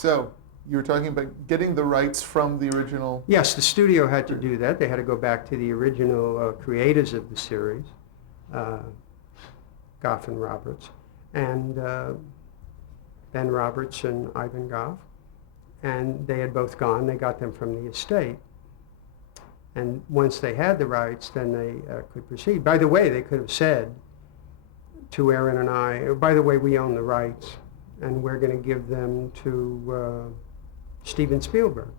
So, you were talking about getting the rights from the original. Yes, the studio had to do that. They had to go back to the original creators of the series, Goff and Roberts, and Ben Roberts and Ivan Goff. And they had both gone. They got them from the estate. And once they had the rights, then they could proceed. By the way, they could have said to Aaron and I, by the way, we own the rights, and we're going to give them to Steven Spielberg.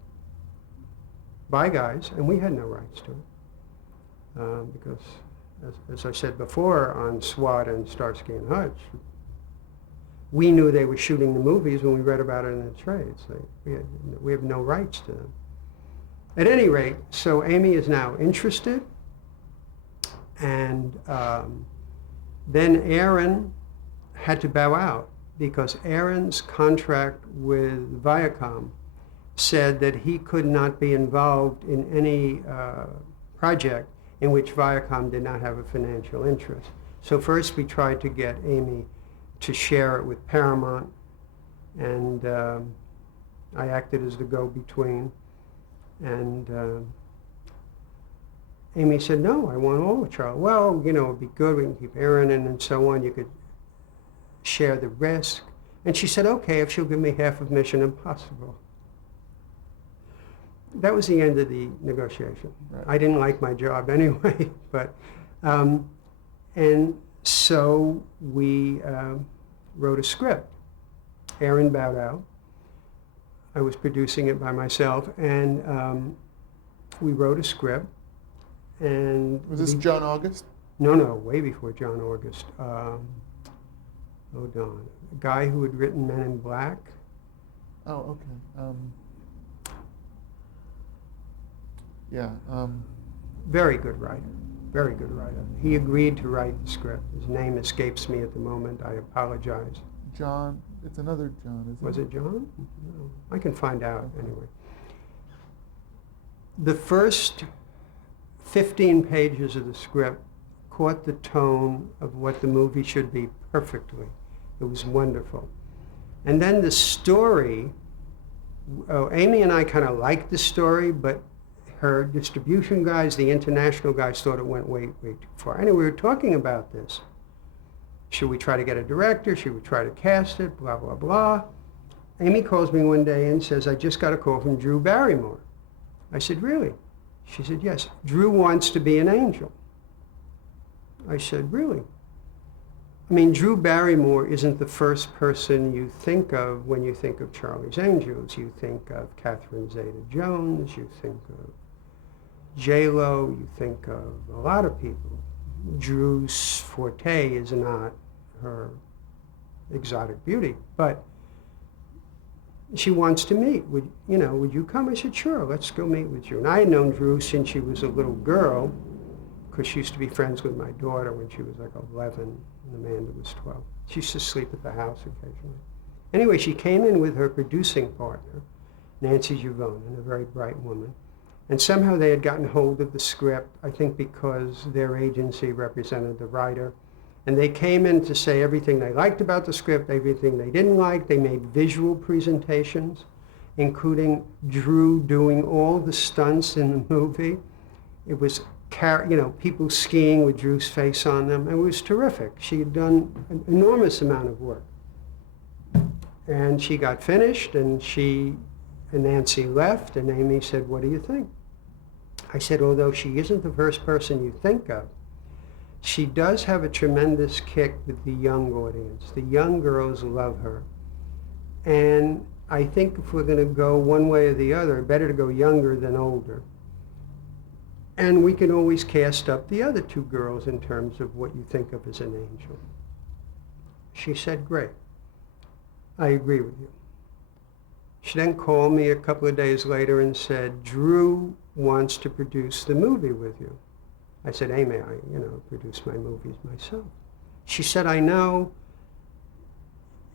Bye, guys. And we had no rights to it. Because, as I said before, on SWAT and Starsky and Hutch, we knew they were shooting the movies when we read about it in the trades. We have no rights to them. At any rate, so Amy is now interested, and then Aaron had to bow out because Aaron's contract with Viacom said that he could not be involved in any project in which Viacom did not have a financial interest. So first we tried to get Amy to share it with Paramount, and I acted as the go-between. And Amy said, no, I want all of Charlie. Well, you know, it'd be good, we can keep Aaron in and so on. You could share the risk. And she said, okay, if she'll give me half of Mission Impossible. That was the end of the negotiation. Right. I didn't like my job anyway, but, and so we wrote a script. Aaron bowed out. I was producing it by myself, and we wrote a script. And was this John August? No, way before John August. Hold on. A guy who had written Men in Black. Oh, okay. Yeah. Very good writer. Very good writer. He agreed to write the script. His name escapes me at the moment. I apologize. John. It's another John, isn't it? Was it John? No. I can find out anyway. The first 15 pages of the script caught the tone of what the movie should be perfectly. It was wonderful. And then the story, Amy and I kind of liked the story, but her distribution guys, the international guys, thought it went way too far. Anyway, we were talking about this. Should we try to get a director? Should we try to cast it? Blah, blah, blah. Amy calls me one day and says, I just got a call from Drew Barrymore. I said, really? She said, yes. Drew wants to be an angel. I said, really? I mean, Drew Barrymore isn't the first person you think of when you think of Charlie's Angels. You think of Catherine Zeta-Jones, you think of J-Lo, you think of a lot of people. Drew's forte is not her exotic beauty, but she wants to meet. Would you come? I said, sure, let's go meet with you. And I had known Drew since she was a little girl, because she used to be friends with my daughter when she was like 11 and Amanda was 12. She used to sleep at the house occasionally. Anyway, she came in with her producing partner, Nancy Giavonin, a very bright woman. And somehow they had gotten hold of the script, I think because their agency represented the writer. And they came in to say everything they liked about the script, everything they didn't like. They made visual presentations, including Drew doing all the stunts in the movie. It was, people skiing with Drew's face on them. It was terrific. She had done an enormous amount of work. And she got finished, and Nancy left, and Amy said, what do you think? I said, although she isn't the first person you think of, she does have a tremendous kick with the young audience. The young girls love her. And I think if we're going to go one way or the other, better to go younger than older. And we can always cast up the other two girls in terms of what you think of as an angel. She said, great. I agree with you. She then called me a couple of days later and said, Drew wants to produce the movie with you. I said, Amy, I produce my movies myself. She said, I know.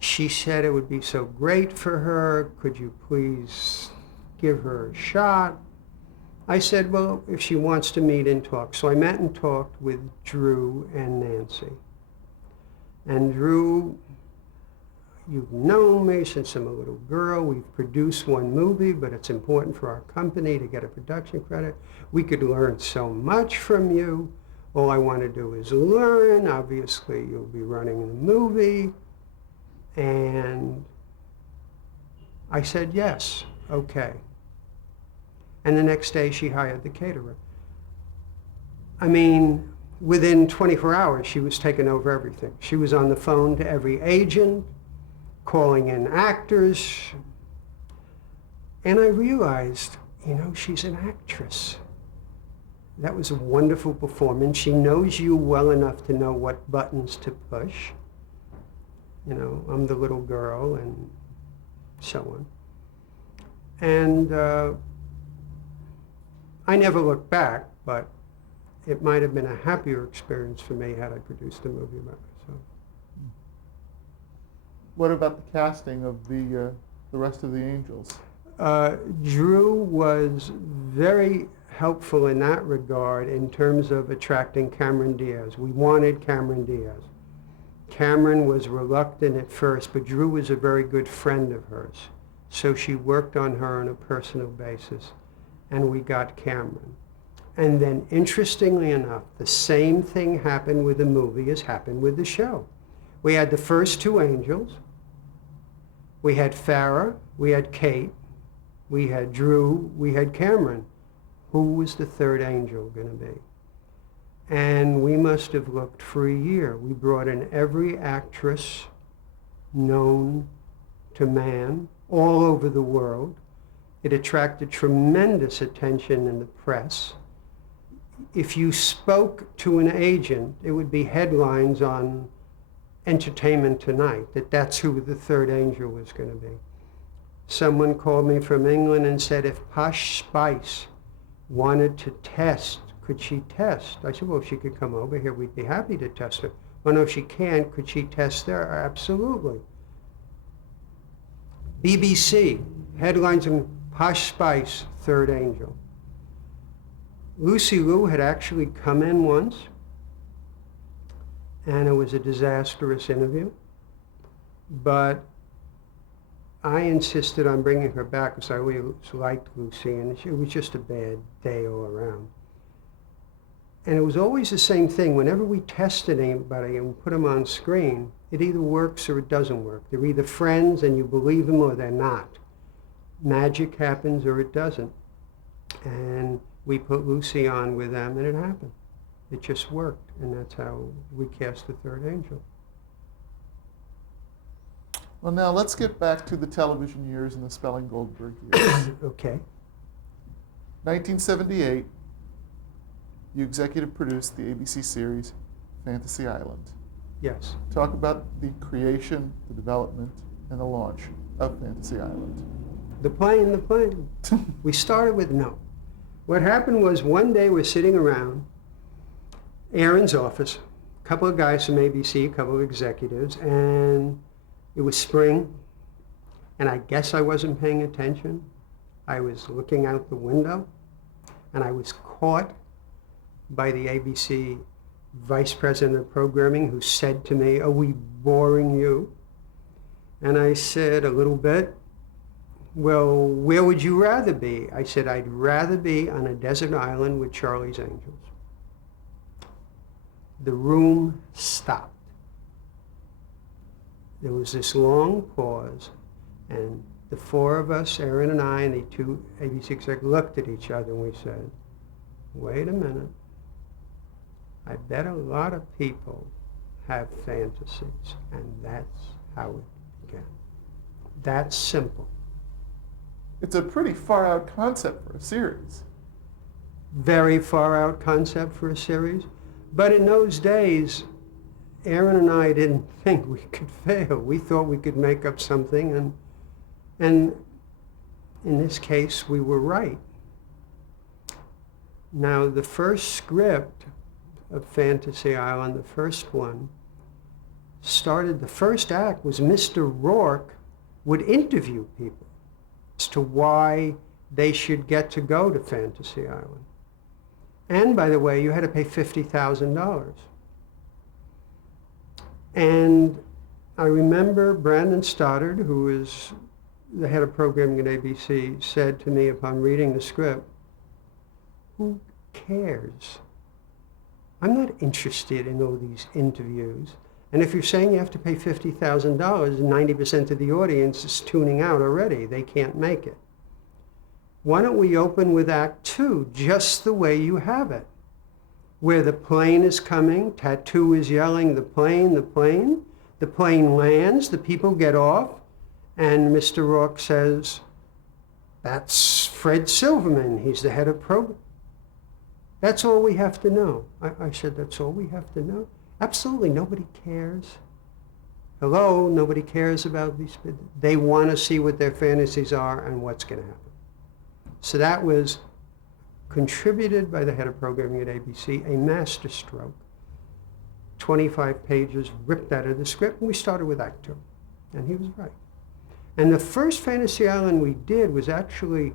She said it would be so great for her. Could you please give her a shot? I said, well, if she wants to meet and talk. So I met and talked with Drew and Nancy. And Drew, you've known me since I'm a little girl. We've produced one movie, but it's important for our company to get a production credit. We could learn so much from you. All I want to do is learn. Obviously, you'll be running the movie. And I said, yes, okay. And the next day, she hired the caterer. I mean, within 24 hours, she was taking over everything. She was on the phone to every agent, calling in actors. And I realized, she's an actress. That was a wonderful performance. She knows you well enough to know what buttons to push. I'm the little girl and so on. And I never looked back, but it might have been a happier experience for me had I produced a movie about myself. What about the casting of the rest of the angels? Drew was very helpful in that regard in terms of attracting Cameron Diaz. We wanted Cameron Diaz. Cameron was reluctant at first, but Drew was a very good friend of hers. So she worked on her on a personal basis, and we got Cameron. And then, interestingly enough, the same thing happened with the movie as happened with the show. We had the first two angels. We had Farrah, we had Kate, we had Drew, we had Cameron. Who was the third angel going to be? And we must have looked for a year. We brought in every actress known to man all over the world. It attracted tremendous attention in the press. If you spoke to an agent, it would be headlines on Entertainment Tonight, that's who the third angel was going to be. Someone called me from England and said, if Posh Spice wanted to test, could she test? I said, well, if she could come over here, we'd be happy to test her. Well, no, if she can't, could she test there? Absolutely. BBC, headlines on Posh Spice, third angel. Lucy Liu had actually come in once, and it was a disastrous interview. But I insisted on bringing her back because I always liked Lucy, and it was just a bad day all around. And it was always the same thing. Whenever we tested anybody and put them on screen, it either works or it doesn't work. They're either friends and you believe them or they're not. Magic happens or it doesn't. And we put Lucy on with them and it happened. It just worked, and that's how we cast the third angel. Well, now let's get back to the television years and the Spelling Goldberg years. Okay. 1978, you executive produced the ABC series Fantasy Island. Yes. Talk about the creation, the development, and the launch of Fantasy Island. The plane. We started with no. What happened was one day we're sitting around Aaron's office, a couple of guys from ABC, a couple of executives, and it was spring, and I guess I wasn't paying attention. I was looking out the window, and I was caught by the ABC vice president of programming who said to me, "Are we boring you?" And I said, "A little bit." "Well, where would you rather be?" I said, "I'd rather be on a desert island with Charlie's Angels." The room stopped. There was this long pause, and the four of us, Aaron and I, and the two ABC execs, looked at each other and we said, wait a minute. I bet a lot of people have fantasies, and that's how it began. That's simple. It's a pretty far out concept for a series. Very far out concept for a series. But in those days, Aaron and I didn't think we could fail. We thought we could make up something, and in this case, we were right. Now, the first script of Fantasy Island, the first one, the first act was Mr. Rourke would interview people as to why they should get to go to Fantasy Island. And by the way, you had to pay $50,000. And I remember Brandon Stoddard, who is the head of programming at ABC, said to me upon reading the script, "Who cares? I'm not interested in all these interviews. And if you're saying you have to pay $50,000, 90% of the audience is tuning out already. They can't make it. Why don't we open with Act 2, just the way you have it, where the plane is coming, Tattoo is yelling, the plane, the plane. The plane lands, the people get off, and Mr. Rourke says, that's Fred Silverman, he's the head of program. That's all we have to know." I said, "That's all we have to know?" Absolutely, nobody cares. Hello, nobody cares about these. They want to see what their fantasies are and what's going to happen. So that was contributed by the head of programming at ABC, a masterstroke. 25 pages ripped out of the script, and we started with Act 2. And he was right. And the first Fantasy Island we did was actually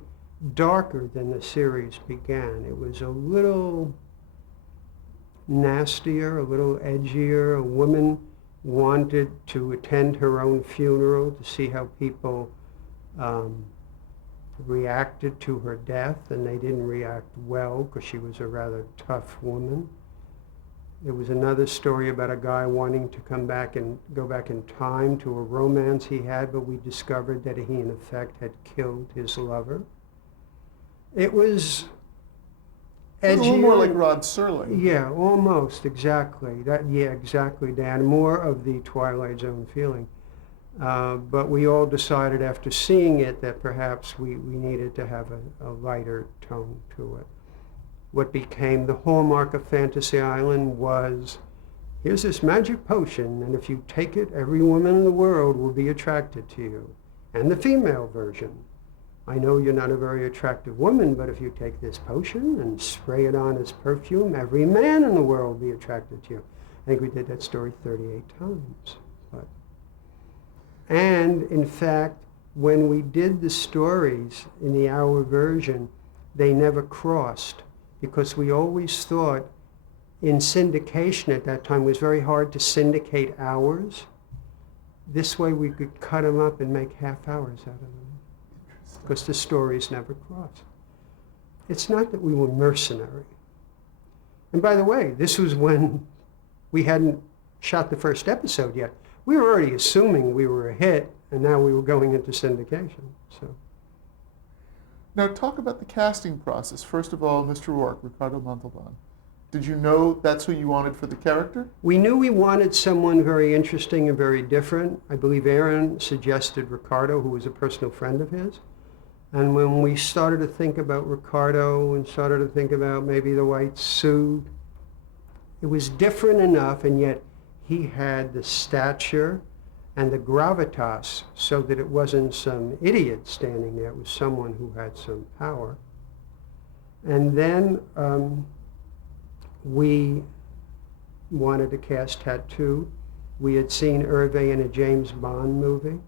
darker than the series began. It was a little nastier, a little edgier. A woman wanted to attend her own funeral to see how people reacted to her death, and they didn't react well because she was a rather tough woman. There was another story about a guy wanting to go back in time to a romance he had, but we discovered that he in effect had killed his lover. It was edgy. A little more like Rod Serling. Yeah, almost, exactly. Exactly, Dan. More of the Twilight Zone feeling. But we all decided after seeing it that perhaps we needed to have a lighter tone to it. What became the hallmark of Fantasy Island was, here's this magic potion, and if you take it, every woman in the world will be attracted to you. And the female version. I know you're not a very attractive woman, but if you take this potion and spray it on as perfume, every man in the world will be attracted to you. I think we did that story 38 times. And in fact, when we did the stories in the hour version, they never crossed, because we always thought in syndication at that time, it was very hard to syndicate hours. This way we could cut them up and make half hours out of them, because the stories never crossed. It's not that we were mercenary. And by the way, this was when we hadn't shot the first episode yet. We were already assuming we were a hit, and now we were going into syndication. So. Now talk about the casting process. First of all, Mr. Rourke, Ricardo Montalban. Did you know that's who you wanted for the character? We knew we wanted someone very interesting and very different. I believe Aaron suggested Ricardo, who was a personal friend of his. And when we started to think about Ricardo and started to think about maybe the white suit, it was different enough, and yet he had the stature and the gravitas, so that it wasn't some idiot standing there. It was someone who had some power. And then we wanted to cast Tattoo. We had seen Hervé in a James Bond movie.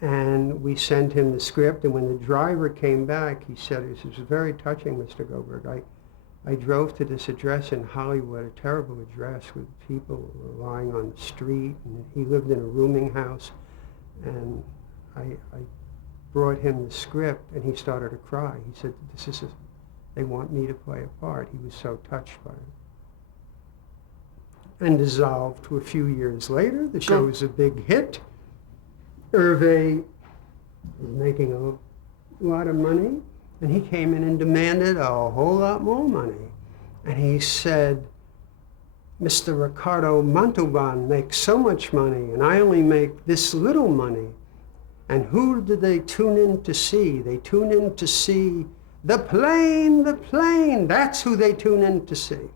And we sent him the script, and when the driver came back, he said, "This is very touching, Mr. Goldberg. I drove to this address in Hollywood, a terrible address with people lying on the street, and he lived in a rooming house, and I brought him the script, and he started to cry. He said, they want me to play a part." He was so touched by it. And dissolved to a few years later. The show was a big hit. Hervé was making a lot of money. And he came in and demanded a whole lot more money. And he said, "Mr. Ricardo Montalban makes so much money, and I only make this little money." And who do they tune in to see? They tune in to see the plane, the plane. That's who they tune in to see.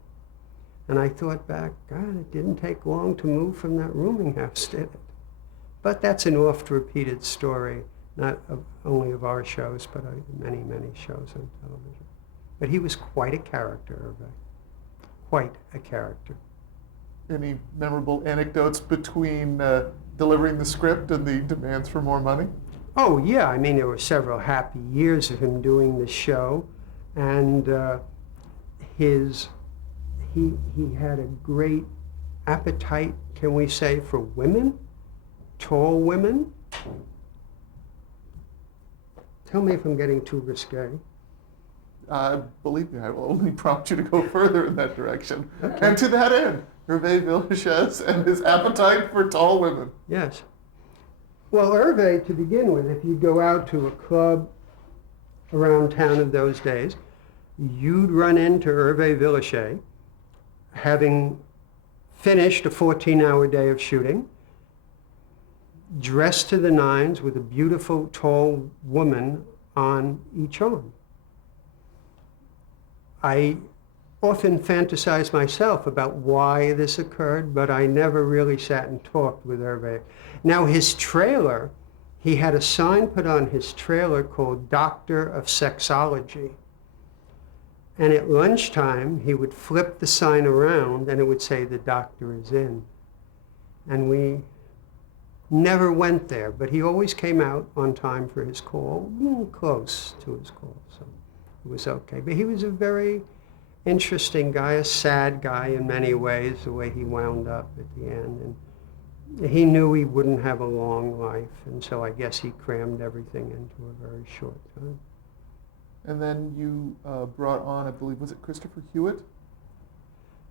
And I thought back, God, it didn't take long to move from that rooming house, did it? But that's an oft-repeated story. Not only of our shows, but many, many shows on television. But he was quite a character, Hervé. Quite a character. Any memorable anecdotes between delivering the script and the demands for more money? Oh, yeah. I mean, there were several happy years of him doing the show. And he had a great appetite, can we say, for women, tall women. Tell me if I'm getting too risque. Believe me, I will only prompt you to go further in that direction. Okay. And to that end, Hervé Villechaize and his appetite for tall women. Yes. Well, Hervé, to begin with, if you go out to a club around town of those days, you'd run into Hervé Villechaize, having finished a 14-hour day of shooting, dressed to the nines with a beautiful, tall woman on each arm. I often fantasize myself about why this occurred, but I never really sat and talked with Hervé. Now, his trailer, he had a sign put on his trailer called Doctor of Sexology. And at lunchtime, he would flip the sign around and it would say, "The doctor is in." And we never went there, but he always came out on time for his call, close to his call, so it was okay. But he was a very interesting guy, a sad guy in many ways, the way he wound up at the end. And he knew he wouldn't have a long life, and so I guess he crammed everything into a very short time. And then you brought on, I believe, was it Christopher Hewitt?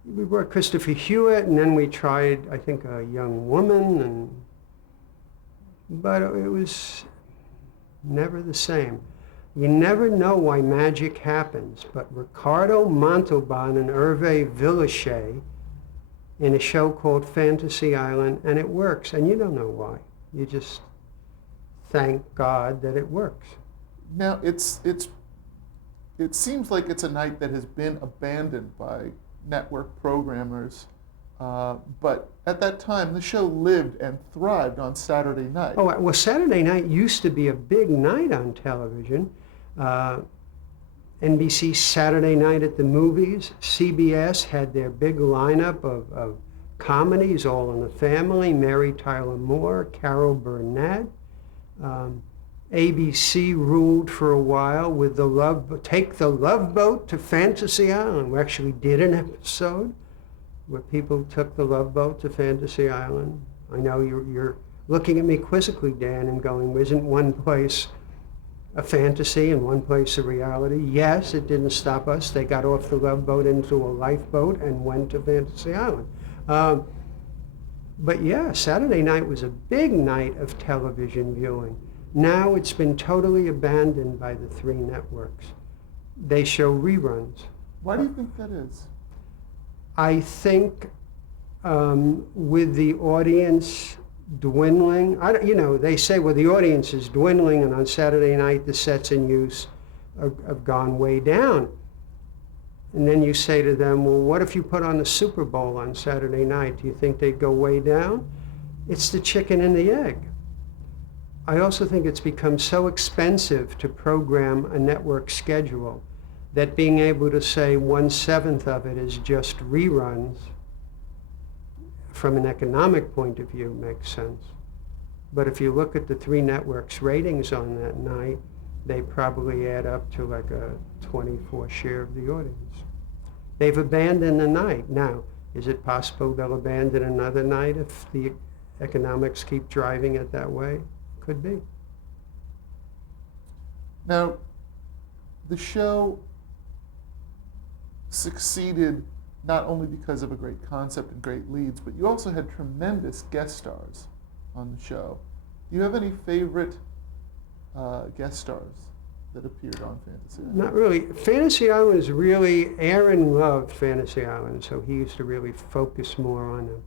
We brought Christopher Hewitt, and then we tried, I think, a young woman, but it was never the same. You never know why magic happens, but Ricardo Montalban and Hervé Villechaize in a show called Fantasy Island, and it works, and you don't know why. You just thank God that it works. Now, it seems like it's a night that has been abandoned by network programmers, but at that time, the show lived and thrived on Saturday night. Oh, well, Saturday night used to be a big night on television. NBC Saturday Night at the Movies, CBS had their big lineup of comedies, All in the Family, Mary Tyler Moore, Carol Burnett. ABC ruled for a while with Take the Love Boat to Fantasy Island. We actually did an episode where people took the Love Boat to Fantasy Island. I know you're looking at me quizzically, Dan, and going, isn't one place a fantasy and one place a reality? Yes, it didn't stop us. They got off the Love Boat into a lifeboat and went to Fantasy Island. But yeah, Saturday night was a big night of television viewing. Now it's been totally abandoned by the three networks. They show reruns. Why do you think that is? I think with the audience dwindling, they say, well, the audience is dwindling, and on Saturday night the sets in use have gone way down. And then you say to them, well, what if you put on the Super Bowl on Saturday night? Do you think they'd go way down? It's the chicken and the egg. I also think it's become so expensive to program a network schedule that being able to say 1/7 of it is just reruns from an economic point of view makes sense. But if you look at the three networks' ratings on that night, they probably add up to like a 24 share of the audience. They've abandoned the night. Now, is it possible they'll abandon another night if the economics keep driving it that way? Could be. Now, the show succeeded not only because of a great concept and great leads, but you also had tremendous guest stars on the show. Do you have any favorite guest stars that appeared on Fantasy Island? Not really. Fantasy Island is really, Aaron loved Fantasy Island, so he used to really focus more on them.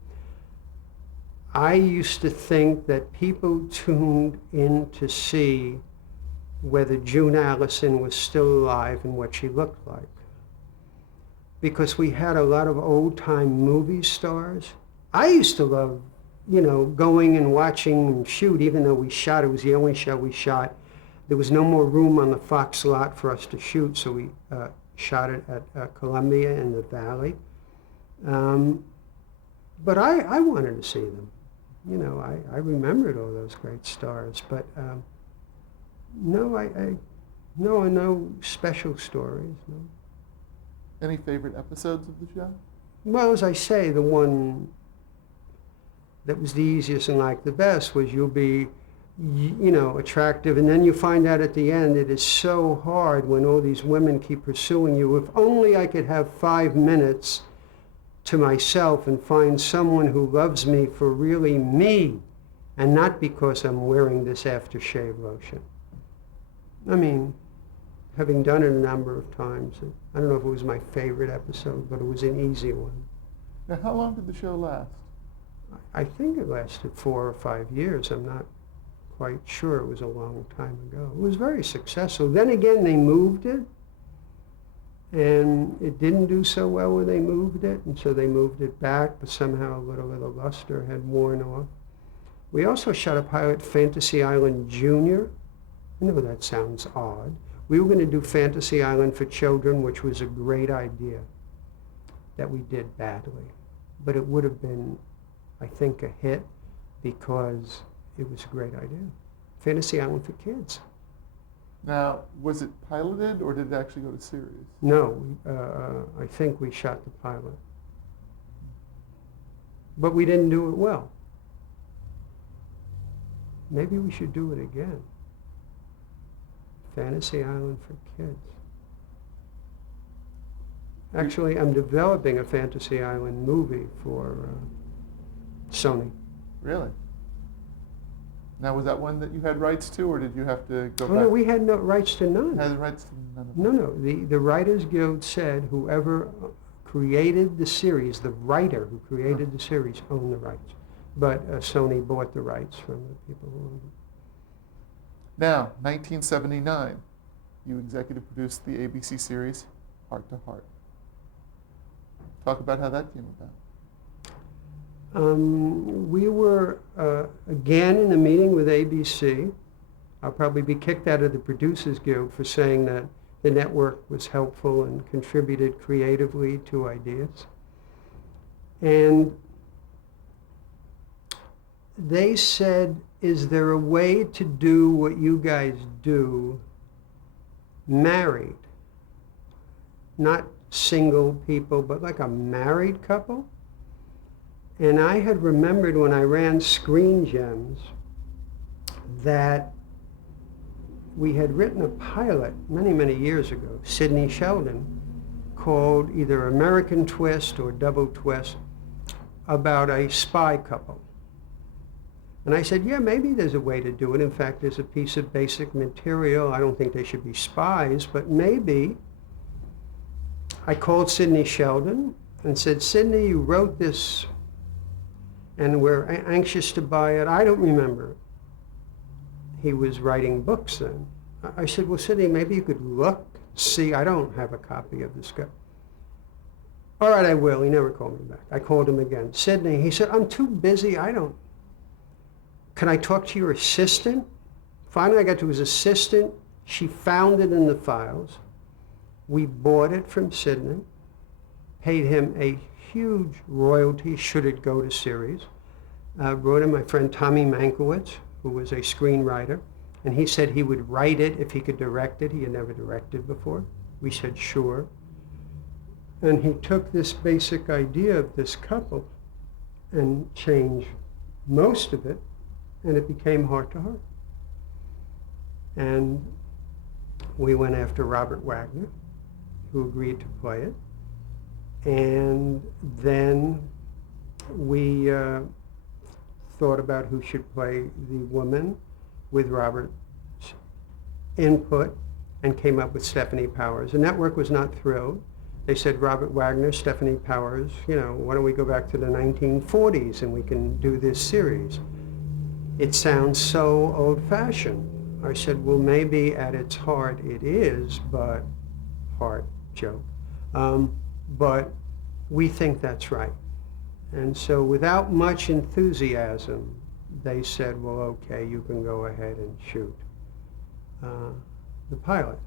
I used to think that people tuned in to see whether June Allison was still alive and what she looked like. Because we had a lot of old-time movie stars. I used to love, going and watching them shoot, even though we shot. It was the only show we shot. There was no more room on the Fox lot for us to shoot, so we shot it at Columbia in the Valley. But I wanted to see them. I remembered all those great stars, but no special stories. No. Any favorite episodes of the show? Well, as I say, the one that was the easiest and like the best was you'll be, attractive, and then you find out at the end it is so hard when all these women keep pursuing you. If only I could have 5 minutes to myself and find someone who loves me for really me and not because I'm wearing this aftershave lotion. I mean, having done it a number of times, I don't know if it was my favorite episode, but it was an easy one. Now, how long did the show last? I think it lasted 4 or 5 years. I'm not quite sure. It was a long time ago. It was very successful. Then again, they moved it, and it didn't do so well when they moved it, and so they moved it back, but somehow a little of the luster had worn off. We also shot a pilot, Fantasy Island Junior. I know that sounds odd. We were going to do Fantasy Island for children, which was a great idea that we did badly. But it would have been, I think, a hit because it was a great idea. Fantasy Island for kids. Now, was it piloted or did it actually go to series? No, I think we shot the pilot. But we didn't do it well. Maybe we should do it again. Fantasy Island for kids. Actually, I'm developing a Fantasy Island movie for Sony. Really? Now, was that one that you had rights to, or did you have to go back? No, we had no rights to none. Had the rights to none of No, them? no. The Writers Guild said whoever created the series, the writer who created the series, owned the rights. But Sony bought the rights from the people who owned them. Now, 1979, you executive produced the ABC series Heart to Heart. Talk about how that came about. We were again in a meeting with ABC. I'll probably be kicked out of the Producers Guild for saying that the network was helpful and contributed creatively to ideas. And they said, is there a way to do what you guys do married? Not single people, but like a married couple? And I had remembered when I ran Screen Gems that we had written a pilot many, many years ago, Sidney Sheldon, called either American Twist or Double Twist, about a spy couple. And I said, yeah, maybe there's a way to do it. In fact, there's a piece of basic material. I don't think they should be spies, but maybe. I called Sidney Sheldon and said, Sidney, you wrote this and we're anxious to buy it. I don't remember. He was writing books then. I said, well, Sidney, maybe you could look, see. I don't have a copy of the script. All right, I will. He never called me back. I called him again. Sidney, he said, I'm too busy. Can I talk to your assistant? Finally, I got to his assistant. She found it in the files. We bought it from Sidney, paid him a huge royalty should it go to series. Brought in my friend Tommy Mankiewicz, who was a screenwriter, and he said he would write it if he could direct it. He had never directed before. We said, sure. And he took this basic idea of this couple and changed most of it, and it became Heart to Heart. And we went after Robert Wagner, who agreed to play it. And then we thought about who should play the woman with Robert's input and came up with Stephanie Powers. The network was not thrilled. They said, Robert Wagner, Stephanie Powers, why don't we go back to the 1940s and we can do this series? It sounds so old-fashioned. I said, well, maybe at its heart it is, but heart joke. But we think that's right. And so without much enthusiasm, they said, well, okay, you can go ahead and shoot the pilot.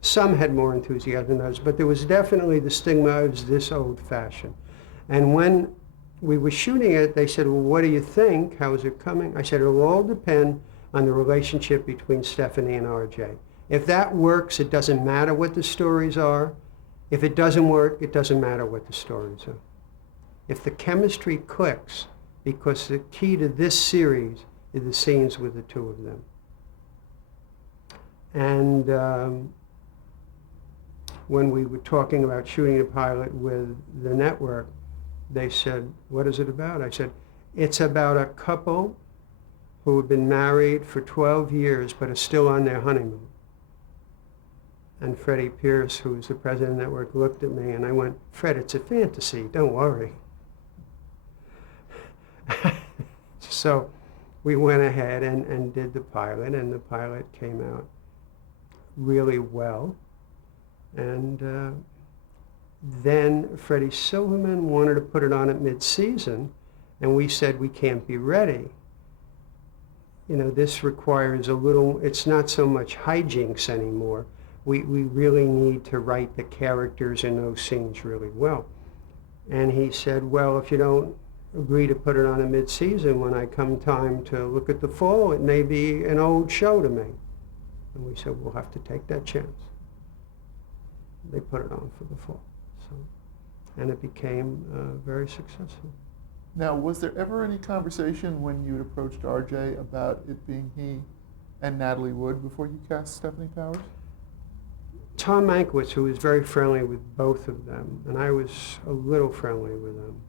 Some had more enthusiasm than others, but there was definitely the stigma of this old-fashioned. And when we were shooting it, they said, well, what do you think? How is it coming? I said, it'll all depend on the relationship between Stephanie and RJ. If that works, it doesn't matter what the stories are. If it doesn't work, it doesn't matter what the stories are. If the chemistry clicks, because the key to this series is the scenes with the two of them. And when we were talking about shooting a pilot with the network, they said, "What is it about?" I said, "It's about a couple who have been married for 12 years but are still on their honeymoon." And Freddie Pierce, who was the president of the network, looked at me and I went, "Fred, it's a fantasy, don't worry." So we went ahead and did the pilot, and the pilot came out really well. And then Freddie Silverman wanted to put it on at mid-season, and we said we can't be ready. You know, this requires a little, it's not so much hijinks anymore. We really need to write the characters in those scenes really well. And he said, "Well, if you don't agree to put it on a mid-season, when I come time to look at the fall, it may be an old show to me." And we said, "We'll have to take that chance." They put it on for the fall. So, and it became very successful. Now, was there ever any conversation when you approached RJ about it being he and Natalie Wood before you cast Stephanie Powers? Tom Mankiewicz, who was very friendly with both of them, and I was a little friendly with them,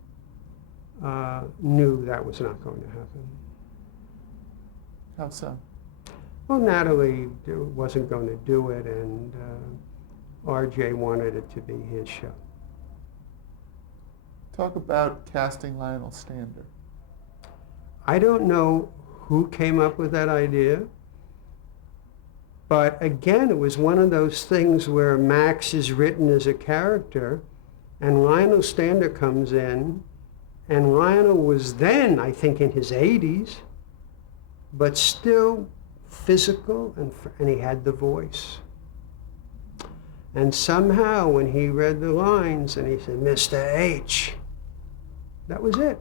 knew that was not going to happen. How so? Well, Natalie wasn't going to do it, and RJ wanted it to be his show. Talk about casting Lionel Stander. I don't know who came up with that idea, but again, it was one of those things where Max is written as a character, and Lionel Stander comes in, and Lionel was then, I think, in his 80s, but still physical, and he had the voice. And somehow, when he read the lines and he said, "Mr. H," that was it.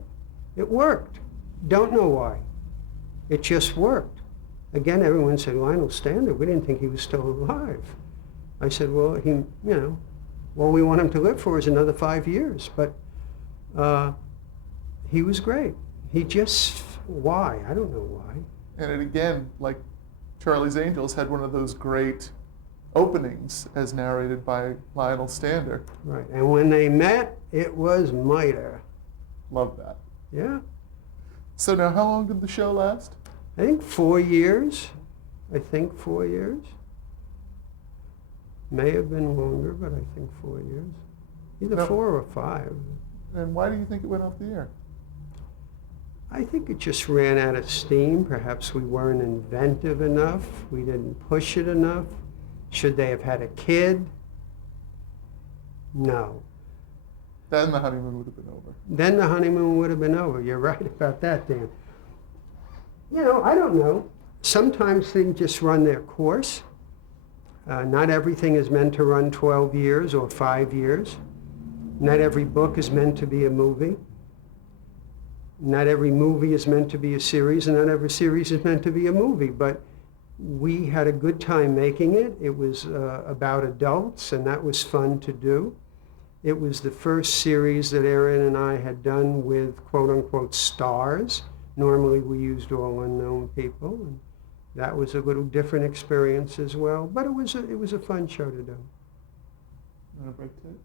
It worked. Don't know why. It just worked. Again, everyone said, "Lionel Stander, we didn't think he was still alive." I said, "Well, all we want him to live for is another 5 years." But he was great. He just, why? I don't know why. And it again, like Charlie's Angels, had one of those great openings as narrated by Lionel Stander. Right, and when they met, it was Miter. Love that. Yeah. So now, how long did the show last? I think 4 years. 4 years. May have been longer, but I think 4 years. Either No. 4 or 5. And why do you think it went off the air? I think it just ran out of steam. Perhaps we weren't inventive enough. We didn't push it enough. Should they have had a kid? No. Then the honeymoon would have been over. Then the honeymoon would have been over. You're right about that, Dan. You know, I don't know. Sometimes things just run their course. Not everything is meant to run 12 years or 5 years. Not every book is meant to be a movie. Not every movie is meant to be a series, and not every series is meant to be a movie. But we had a good time making it. It was about adults, and that was fun to do. It was the first series that Aaron and I had done with quote-unquote stars. Normally we used all unknown people, and that was a little different experience as well. But it was a fun show to do. You want to break to it?